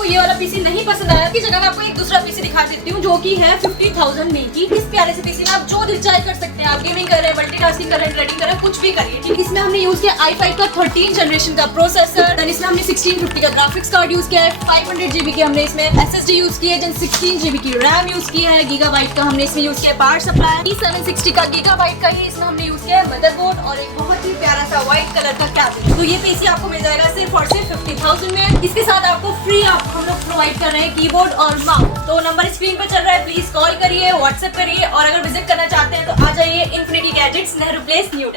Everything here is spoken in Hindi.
आपको ये वाला पीसी नहीं पसंद आया, की जगह मैं आपको एक दूसरा पीसी दिखा देती हूँ जो की है 50,000 में की। इस प्यारे से पीसी में आप जो दिल चाहे कर सकते हैं। आप गेमिंग कर रहे हैं, मल्टीटास्किंग कर रहे हैं, ट्रेडिंग कर रहे हैं, कुछ भी करिए, ठीक। इसमें हमने यूज किया i5 का 13 जनरेशन का प्रोसेसर, देन इसमें हमने 1650 का ग्राफिक्स कार्ड यूज किया है, 500 GB की हमने इसमें SSD यूज की है, देन 16 GB की रैम यूज की है, गीगाबाइट का हमने इसमें यूज किया है पावर सप्लाई, E760 का गीगाबाइट का ही इसमें हमने यूज किया है मदरबोर्ड और एक बहुत ही प्यारा सा व्हाइट कलर का कैबिनेट। तो ये पीसी आपको मिल जाएगा सिर्फ और सिर्फ 50,000 में। इसके साथ आपको फ्री हम लोग प्रोवाइड कर रहे हैं कीबोर्ड और माउस। तो नंबर स्क्रीन पर चल रहा है, प्लीज कॉल करिए, व्हाट्सएप करिए, और अगर विजिट करना चाहते हैं तो आ जाइए infinity gadgets, Nehru place, new.